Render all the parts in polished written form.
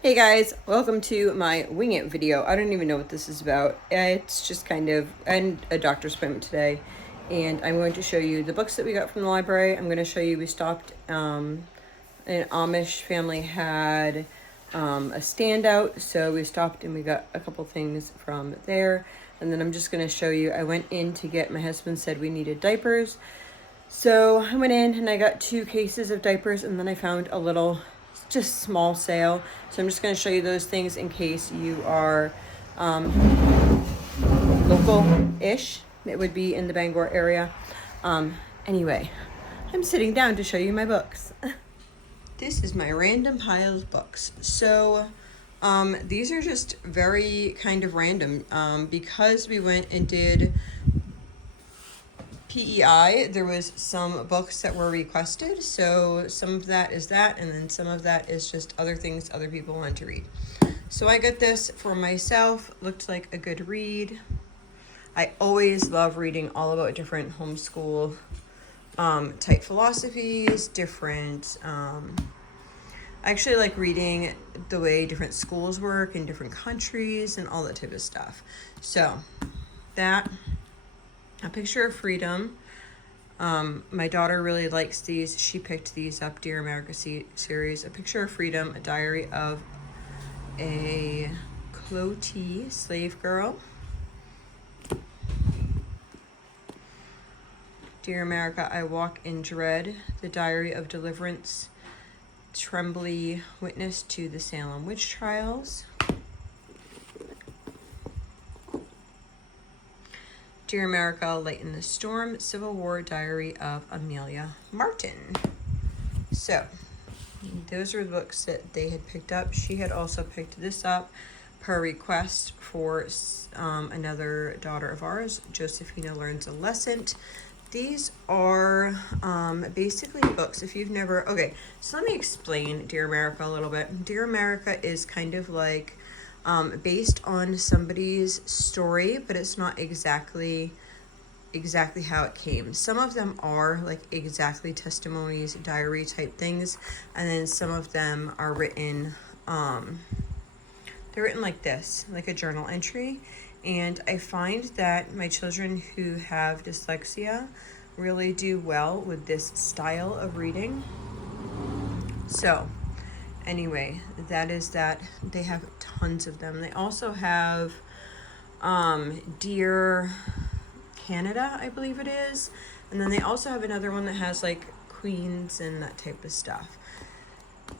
Hey guys, welcome to my Wing It video. I don't even know what this is about. It's just kind of a doctor's appointment today, and I'm going to show you the books that we got from the library. I'm going to show you we stopped, an Amish family had a standout, so we stopped and we got a couple things from there. And then I'm just going to show you, I went in to get, my husband said we needed diapers. So I went in and I got 2 cases of diapers, and then I found a little just small sale. So I'm just going to show you those things in case you are local-ish. It would be in the Bangor area. Anyway, I'm sitting down to show you my books. This is my random pile of books. So these are just very kind of random because we went and did PEI. There was some books that were requested, so some of that is that, and then some of that is just other things other people want to read. So I got this for myself. Looked like a good read. I always love reading all about different homeschool type philosophies, different I actually like reading the way different schools work in different countries and all that type of stuff. So that, A Picture of Freedom. My daughter really likes these. She picked these up, Dear America series. A Picture of Freedom, A Diary of a Clotee Slave Girl. Dear America, I Walk in Dread, The Diary of Deliverance, Trembly Witness to the Salem Witch Trials. Dear America, Light in the Storm, Civil War Diary of Amelia Martin. So, those are the books that they had picked up. She had also picked this up per request for another daughter of ours, Josephina Learns a Lesson. These are basically books, if you've never... Okay, so let me explain Dear America a little bit. Dear America is kind of like based on somebody's story, but it's not exactly how it came. Some of them are like exactly testimonies, diary type things, and then some of them are written they're written like this, like a journal entry. And I find that my children who have dyslexia really do well with this style of reading. So anyway, that is that. They have tons of them. They also have Dear Canada, I believe it is. And then they also have another one that has like queens and that type of stuff.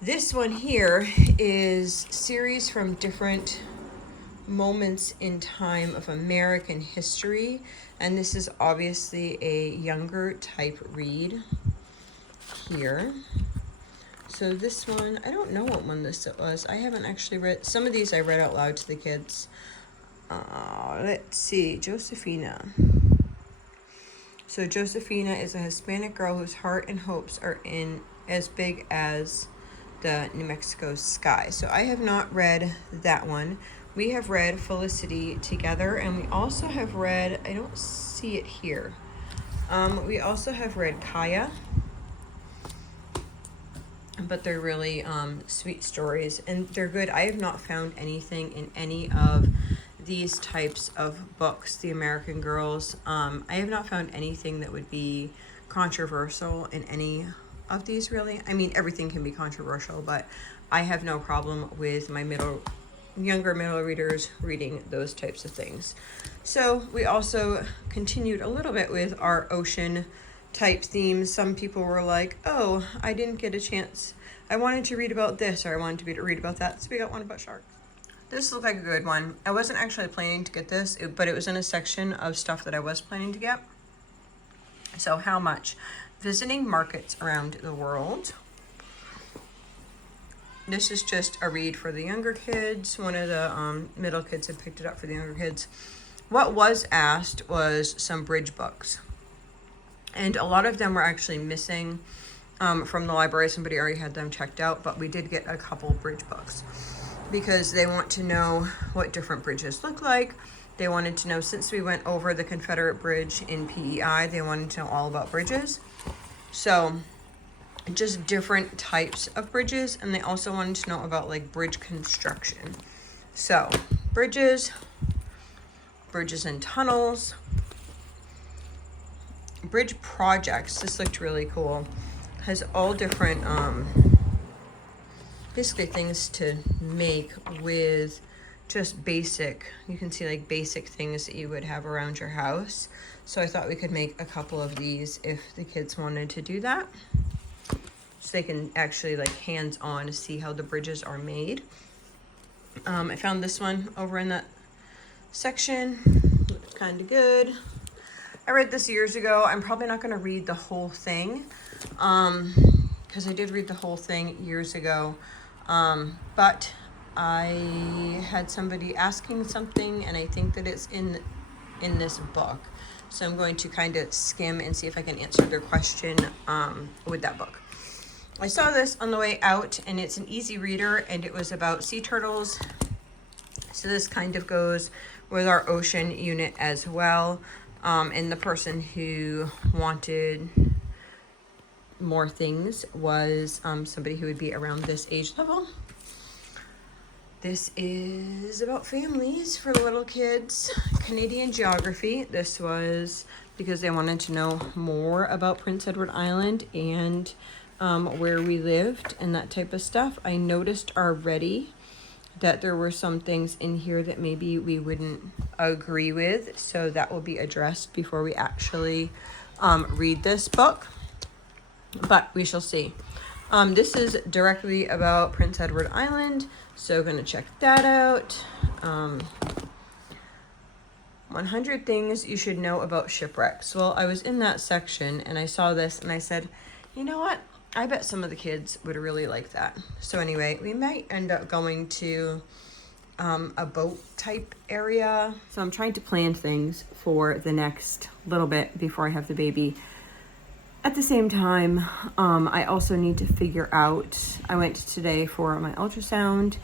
This one here is series from different moments in time of American history. And this is obviously a younger type read here. So this one, I don't know what one this was. I haven't actually read, some of these I read out loud to the kids. Let's see, Josephina. So Josephina is a Hispanic girl whose heart and hopes are as big as the New Mexico sky. So I have not read that one. We have read Felicity together, and we also have read, I don't see it here. We also have read Kaya. But they're really sweet stories, and they're good. I have not found anything in any of these types of books, the American Girls. I have not found anything that would be controversial in any of these, really. I mean, everything can be controversial, but I have no problem with my younger middle readers reading those types of things. So we also continued a little bit with our ocean type themes. Some people were like, oh, I didn't get a chance. I wanted to read about this, or I wanted to read about that. So we got one about sharks. This looked like a good one. I wasn't actually planning to get this, but it was in a section of stuff that I was planning to get. So How Much? Visiting Markets Around the World. This is just a read for the younger kids. One of the middle kids had picked it up for the younger kids. What was asked was some bridge books. And a lot of them were actually missing from the library. Somebody already had them checked out, but we did get a couple bridge books because they want to know what different bridges look like. They wanted to know, since we went over the Confederate Bridge in PEI, they wanted to know all about bridges. So just different types of bridges, and they also wanted to know about like bridge construction. So bridges and tunnels, bridge projects. This looked really cool. Has all different basically things to make with just basic, you can see like basic things that you would have around your house. So I thought we could make a couple of these if the kids wanted to do that, so they can actually like hands-on see how the bridges are made. I found this one over in that section. Looks kind of good. I read this years ago. I'm probably not going to read the whole thing because I did read the whole thing years ago, but I had somebody asking something, and I think that it's in this book. So I'm going to kind of skim and see if I can answer their question with that book. I saw this on the way out, and it's an easy reader, and it was about sea turtles. So this kind of goes with our ocean unit as well. And the person who wanted more things was somebody who would be around this age level. This is about families for little kids. Canadian geography. This was because they wanted to know more about Prince Edward Island and where we lived and that type of stuff. I noticed already that there were some things in here that maybe we wouldn't agree with, so that will be addressed before we actually read this book, but we shall see. This is directly about Prince Edward Island, so gonna check that out. 100 things you should know about shipwrecks. Well, I was in that section and I saw this and I said, you know what? I bet some of the kids would really like that. So anyway, we might end up going to a boat type area. So I'm trying to plan things for the next little bit before I have the baby. At the same time, I also need to figure out, I went today for my ultrasound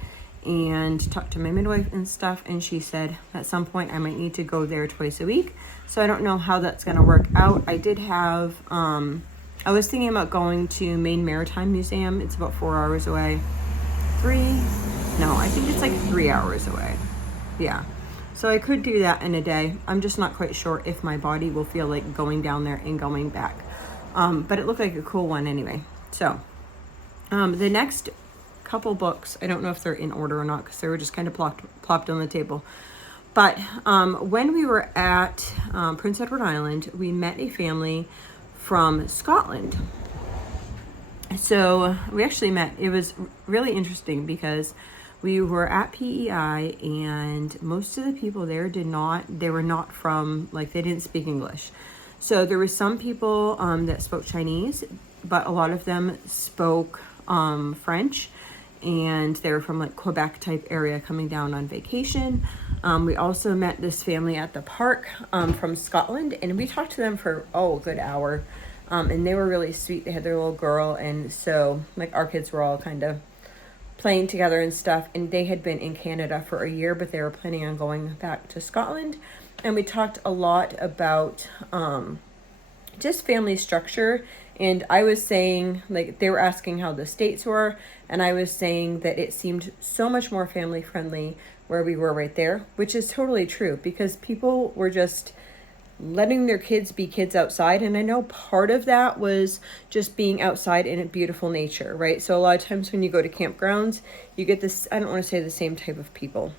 and talked to my midwife and stuff, and she said at some point I might need to go there twice a week. So I don't know how that's going to work out. I did have, I was thinking about going to Maine Maritime Museum. It's about 4 hours away. I think it's like 3 hours away. Yeah. So I could do that in a day. I'm just not quite sure if my body will feel like going down there and going back. But it looked like a cool one anyway. So the next couple books, I don't know if they're in order or not because they were just kind of plopped on the table. But when we were at Prince Edward Island, we met a family from Scotland. So we actually met, it was really interesting because we were at PEI and most of the people there they were not from, like, they didn't speak English. So there were some people that spoke Chinese, but a lot of them spoke French, and they were from like Quebec type area coming down on vacation. We also met this family at the park from Scotland, and we talked to them for a good hour. And they were really sweet. They had their little girl, and so like our kids were all kind of playing together and stuff, and they had been in Canada for a year, but they were planning on going back to Scotland. And we talked a lot about just family structure, and I was saying, like, they were asking how the States were, and I was saying that it seemed so much more family friendly where we were right there, which is totally true because people were just letting their kids be kids outside. And I know part of that was just being outside in a beautiful nature, right? So a lot of times when you go to campgrounds, you get this, I don't want to say the same type of people.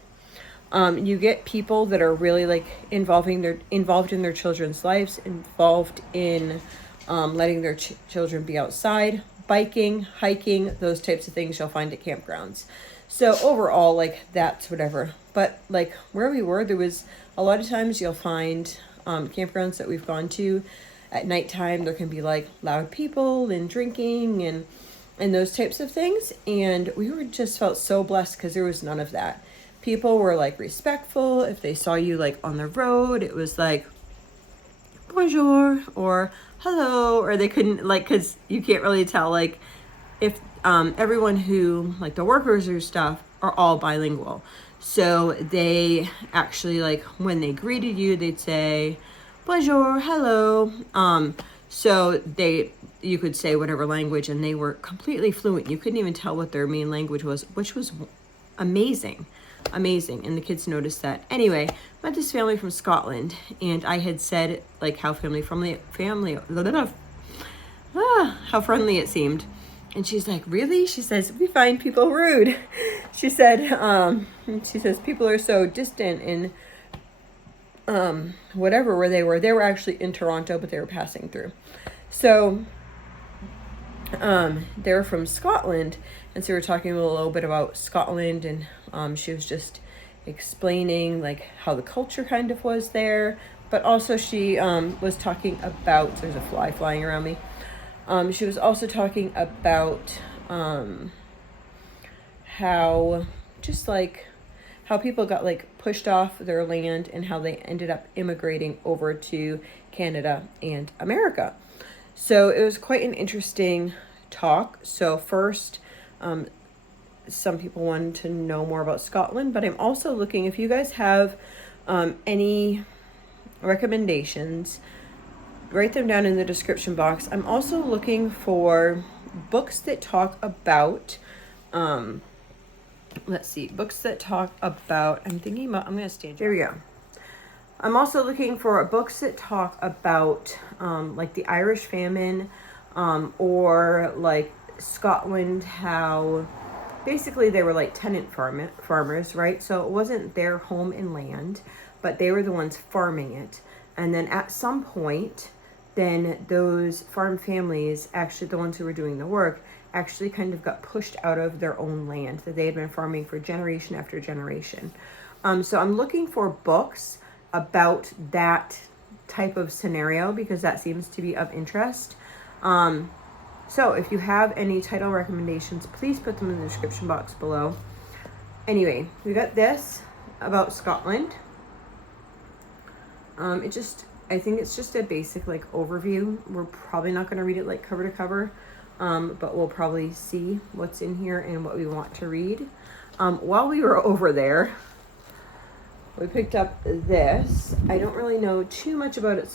You get people that are really like involved in their children's lives, involved in letting their children be outside, biking, hiking, those types of things you'll find at campgrounds. So overall, like, that's whatever. But like where we were, there was a lot of times you'll find campgrounds that we've gone to at nighttime, there can be like loud people and drinking and those types of things. And we were just felt so blessed because there was none of that. People were like respectful. If they saw you like on the road, it was like bonjour or hello, or they couldn't, like, because you can't really tell, like, if everyone who, like, the workers or stuff are all bilingual. So they actually, like, when they greeted you, they'd say bonjour, hello. So they, you could say whatever language, and they were completely fluent. You couldn't even tell what their main language was, which was amazing. Amazing. And the kids noticed that. Anyway, met this family from Scotland, and I had said like how how friendly it seemed. And she's like, really? She says, we find people rude. She said, people are so distant in whatever where they were. They were actually in Toronto, but they were passing through. So they're from Scotland, and so we were talking a little bit about Scotland, and she was just explaining like how the culture kind of was there, but also she was talking about, there's a fly flying around me. She was also talking about how people got like pushed off their land and how they ended up immigrating over to Canada and America. So it was quite an interesting talk. So first, some people wanted to know more about Scotland, but I'm also looking, if you guys have any recommendations, write them down in the description box. I'm also looking for books that talk about, books that talk about, I'm going to stand here. Here we go. I'm also looking for books that talk about, like the Irish famine, or like Scotland, how basically they were like tenant farmers, right? So it wasn't their home and land, but they were the ones farming it. And then at some point, then those farm families, actually the ones who were doing the work, actually kind of got pushed out of their own land that they had been farming for generation after generation. So I'm looking for books about that type of scenario because that seems to be of interest. So if you have any title recommendations, please put them in the description box below. Anyway, we got this about Scotland. I think it's just a basic like overview. We're probably not going to read it like cover to cover, but we'll probably see what's in here and what we want to read. While we were over there, we picked up this. I don't really know too much about it,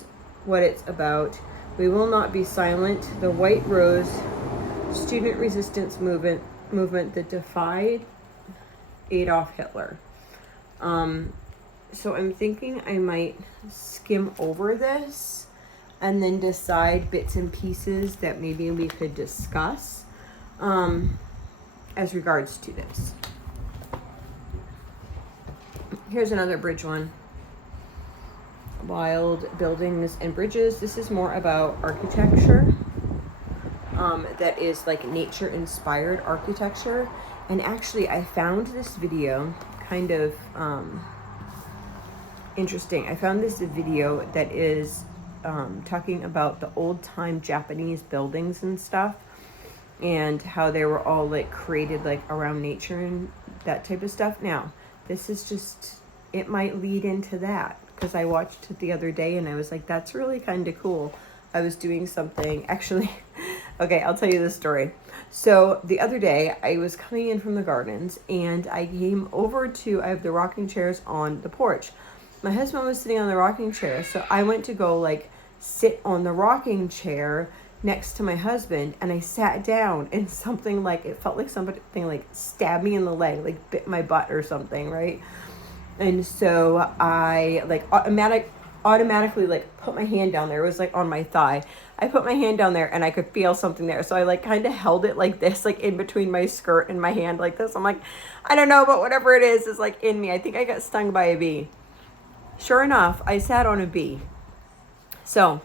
what it's about. We Will Not Be Silent, the White Rose student resistance movement that defied Adolf Hitler. So I'm thinking I might skim over this and then decide bits and pieces that maybe we could discuss as regards to this. Here's another bridge one. Wild Buildings and Bridges. This is more about architecture. That is like nature inspired architecture. And actually I found this video kind of interesting. I found this video that is talking about the old time Japanese buildings and stuff, and how they were all like created like around nature and that type of stuff. Now, this is just, it might lead into that because I watched it the other day and I was like, that's really kind of cool. I was doing something actually. Okay, I'll tell you this story. So the other day I was coming in from the gardens and I came over to, I have the rocking chairs on the porch. My husband was sitting on the rocking chair, so I went to go like sit on the rocking chair next to my husband, and I sat down and something like, it felt like something like stabbed me in the leg, like bit my butt or something, right? And so I like automatically like put my hand down there. It was like on my thigh. I put my hand down there and I could feel something there. So I like kind of held it like this, like in between my skirt and my hand like this. I'm like, I don't know, but whatever it is like in me. I think I got stung by a bee. Sure enough, I sat on a bee. So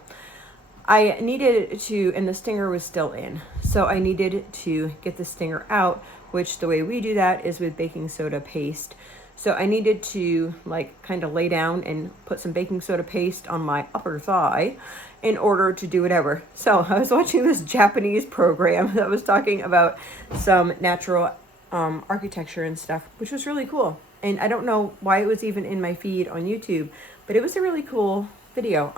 I needed to, and the stinger was still in. So I needed to get the stinger out, which the way we do that is with baking soda paste. So I needed to like kind of lay down and put some baking soda paste on my upper thigh in order to do whatever. So I was watching this Japanese program that was talking about some natural architecture and stuff, which was really cool. And I don't know why it was even in my feed on YouTube, but it was a really cool video.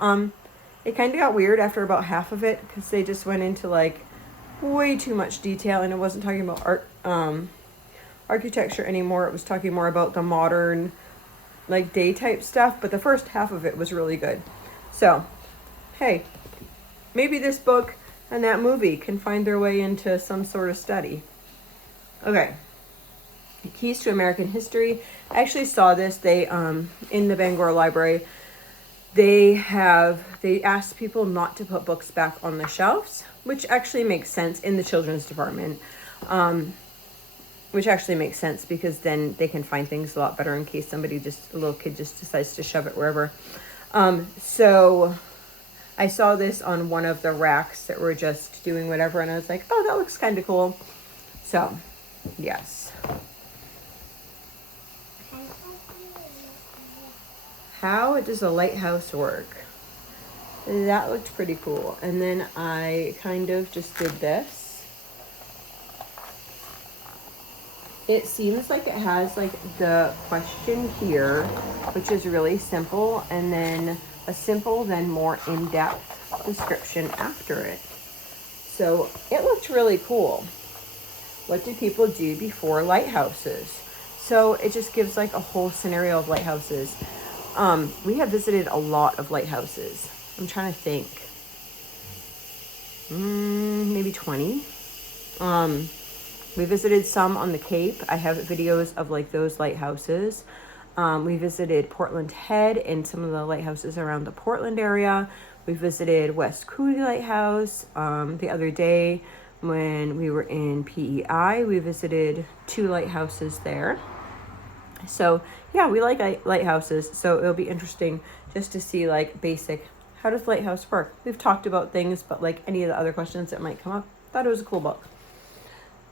It kind of got weird after about half of it because they just went into like way too much detail, and it wasn't talking about architecture anymore. It was talking more about the modern like day type stuff, but the first half of it was really good. So, hey, maybe this book and that movie can find their way into some sort of study. Okay. Keys to American History. I actually saw this. They in the Bangor Library, they asked people not to put books back on the shelves, which actually makes sense in the children's department. Which actually makes sense because then they can find things a lot better in case a little kid just decides to shove it wherever. So I saw this on one of the racks that were just doing whatever, and I was like, oh, that looks kind of cool. So, yes. How does a lighthouse work? That looked pretty cool. And then I kind of just did this. It seems like it has like the question here, which is really simple, and then a simple, then more in-depth description after it. So it looked really cool. What do people do before lighthouses? So it just gives like a whole scenario of lighthouses. We have visited a lot of lighthouses. I'm trying to think. Maybe 20. We visited some on the Cape. I have videos of like those lighthouses. We visited Portland Head and some of the lighthouses around the Portland area. We visited West Cooley Lighthouse. The other day when we were in PEI, we visited 2 lighthouses there. So yeah, we like lighthouses. So it'll be interesting just to see like basic, how does lighthouse work? We've talked about things, but like any of the other questions that might come up, thought it was a cool book.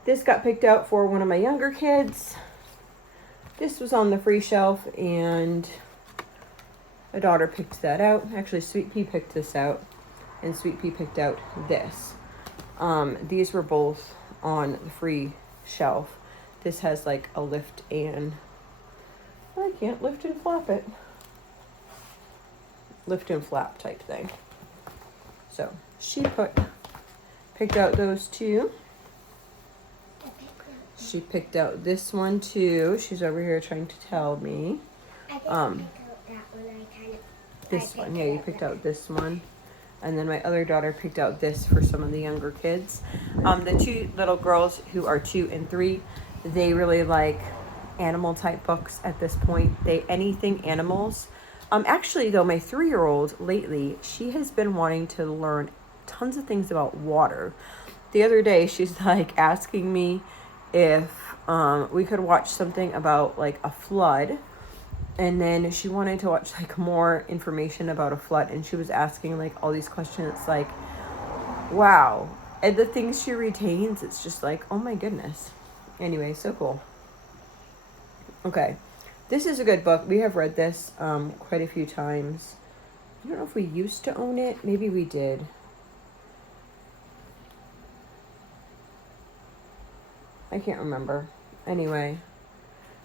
This got picked out for one of my younger kids. This was on the free shelf and my daughter picked that out. Actually, Sweet Pea picked this out and Sweet Pea picked out this. These were both on the free shelf. This has like a lift and, I can't lift and flap it. Lift and flap type thing. So she picked out those 2. She picked out this one too. She's over here trying to tell me. I picked out that one. This one, yeah, you picked out this one. And then my other daughter picked out this for some of the younger kids. The 2 little girls who are 2 and 3, they really like animal type books at this point. Anything animals. Actually though, my 3-year-old lately, she has been wanting to learn tons of things about water. The other day, she's like asking me if we could watch something about like a flood, and then she wanted to watch like more information about a flood, and she was asking like all these questions like, wow. And the things she retains, it's just like, oh my goodness. Anyway, so cool. Okay, this is a good book. We have read this quite a few times. I don't know if we used to own it. Maybe we did. I can't remember. Anyway,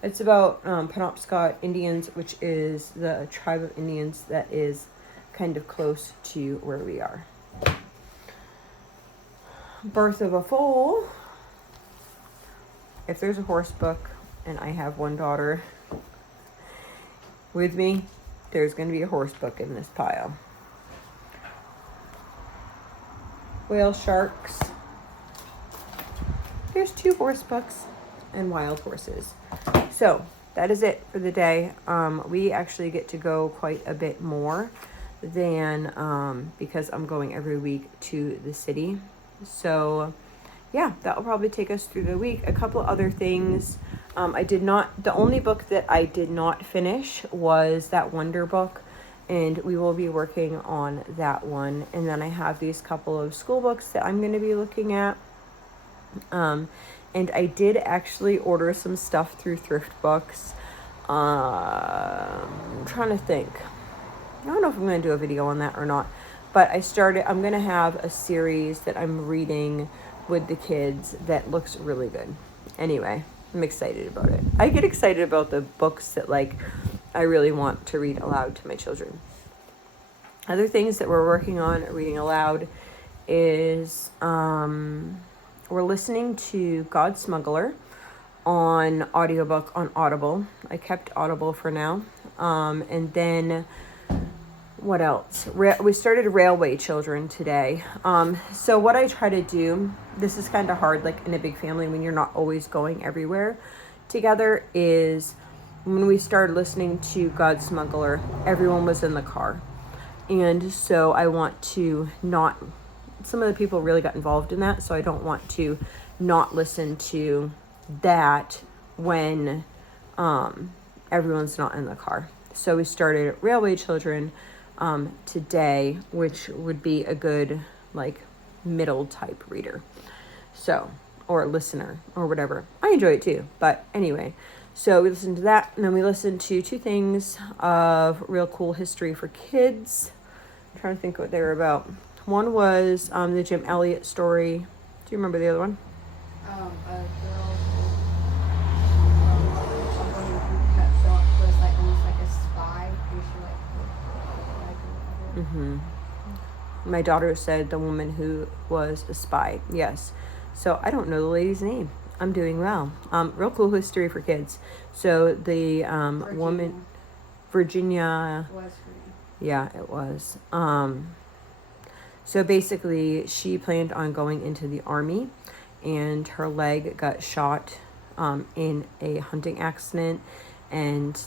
it's about Penobscot Indians, which is the tribe of Indians that is kind of close to where we are. Birth of a Foal. If there's a horse book and I have one daughter with me, there's going to be a horse book in this pile. Whale Sharks. There's 2 horse books and wild horses. So that is it for the day. We actually get to go quite a bit more than because I'm going every week to the city. So yeah, that will probably take us through the week. A couple other things. The only book that I did not finish was that Wonder book, and we will be working on that one. And then I have these couple of school books that I'm going to be looking at. And I did actually order some stuff through Thrift Books. I'm trying to think. I don't know if I'm going to do a video on that or not, but I'm going to have a series that I'm reading with the kids that looks really good. Anyway, I'm excited about it. I get excited about the books that like I really want to read aloud to my children. Other things that we're working on reading aloud is we're listening to God Smuggler on audiobook on Audible. I kept Audible for now. And then what else? We started Railway Children today. So what I try to do, this is kind of hard, like in a big family when you're not always going everywhere together, is when we started listening to God Smuggler, everyone was in the car. And so I want to not, some of the people really got involved in that, so I don't want to not listen to that when everyone's not in the car. So we started Railway Children today, which would be a good like middle type reader, so, or listener or whatever. I enjoy it too, but anyway, so we listened to that, and then we listened to 2 things of real cool history for kids. I'm trying to think what they were about. One was the Jim Elliot story. Do you remember the other one? A girl someone who got shot was like almost like a spy. My daughter said the woman who was a spy. Yes. So I don't know the lady's name. I'm doing well. Real cool history for kids. So the woman, Virginia. Was Yeah, it was. So basically, she planned on going into the army, and her leg got shot in a hunting accident, and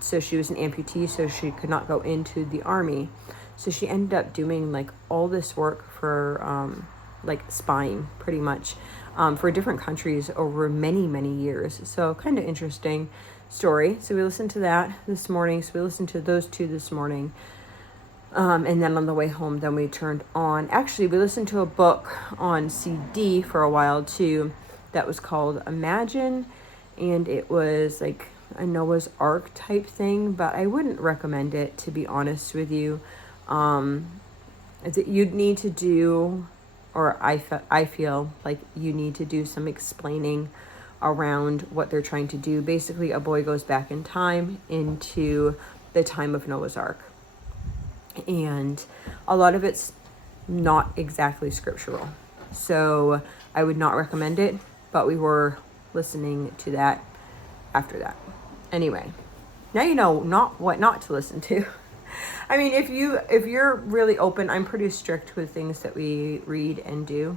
so she was an amputee, so she could not go into the army. So she ended up doing like all this work for like spying, pretty much, for different countries over many, many years. So kind of interesting story. So we listened to that this morning. So we listened to those 2 this morning. And then on the way home, then we turned on, actually we listened to a book on CD for a while too, that was called Imagine, and it was like a Noah's Ark type thing, but I wouldn't recommend it, to be honest with you. You'd need to do, or I feel like you need to do some explaining around what they're trying to do. Basically, a boy goes back in time into the time of Noah's Ark, and a lot of it's not exactly scriptural, so I would not recommend it, but we were listening to that after that. Anyway, now you know what not to listen to. I mean, if you're really open, I'm pretty strict with things that we read and do.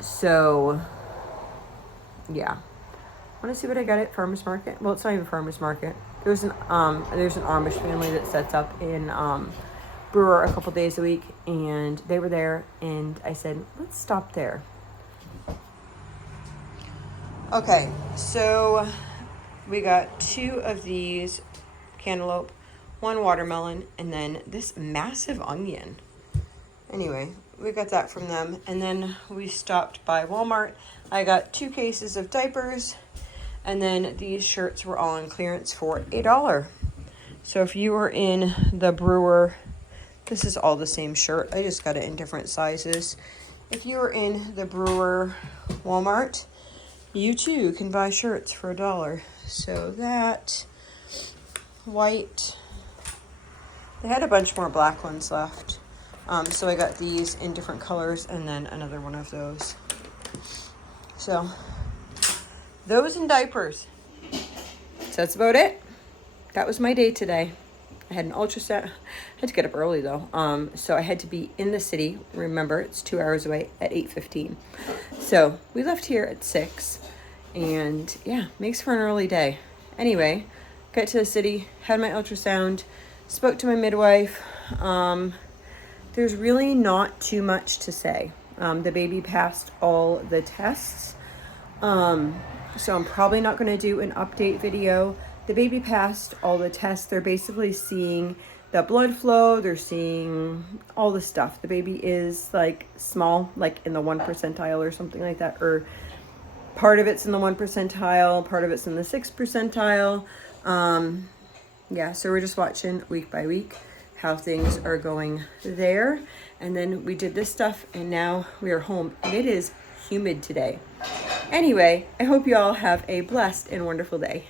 So yeah. Want to see what I got at farmers market? Well, it's not even farmers market. There's an Amish family that sets up in Brewer a couple days a week, and they were there, and I said, let's stop there. Okay, so we got 2 of these cantaloupe, 1 watermelon, and then this massive onion. Anyway, we got that from them, and then we stopped by Walmart. I got 2 cases of diapers, and then these shirts were all on clearance for $1. So if you are in the Brewer, this is all the same shirt. I just got it in different sizes. If you are in the Brewer Walmart, you too can buy shirts for $1. So that white, they had a bunch more black ones left. So I got these in different colors, and then another one of those. So those and diapers. So that's about it. That was my day today. I had an ultrasound. I had to get up early though. So I had to be in the city. Remember, it's 2 hours away at 8:15. So we left here at 6, and yeah, makes for an early day. Anyway, got to the city, had my ultrasound, spoke to my midwife. There's really not too much to say. The baby passed all the tests. So I'm probably not going to do an update video. The baby passed all the tests. They're basically seeing the blood flow. They're seeing all the stuff. The baby is like small, like in the 1 percentile or something like that, or part of it's in the 1 percentile, part of it's in the 6 percentile. Yeah, so we're just watching week by week how things are going there. And then we did this stuff, and now we are home, and it is humid today. Anyway, I hope you all have a blessed and wonderful day.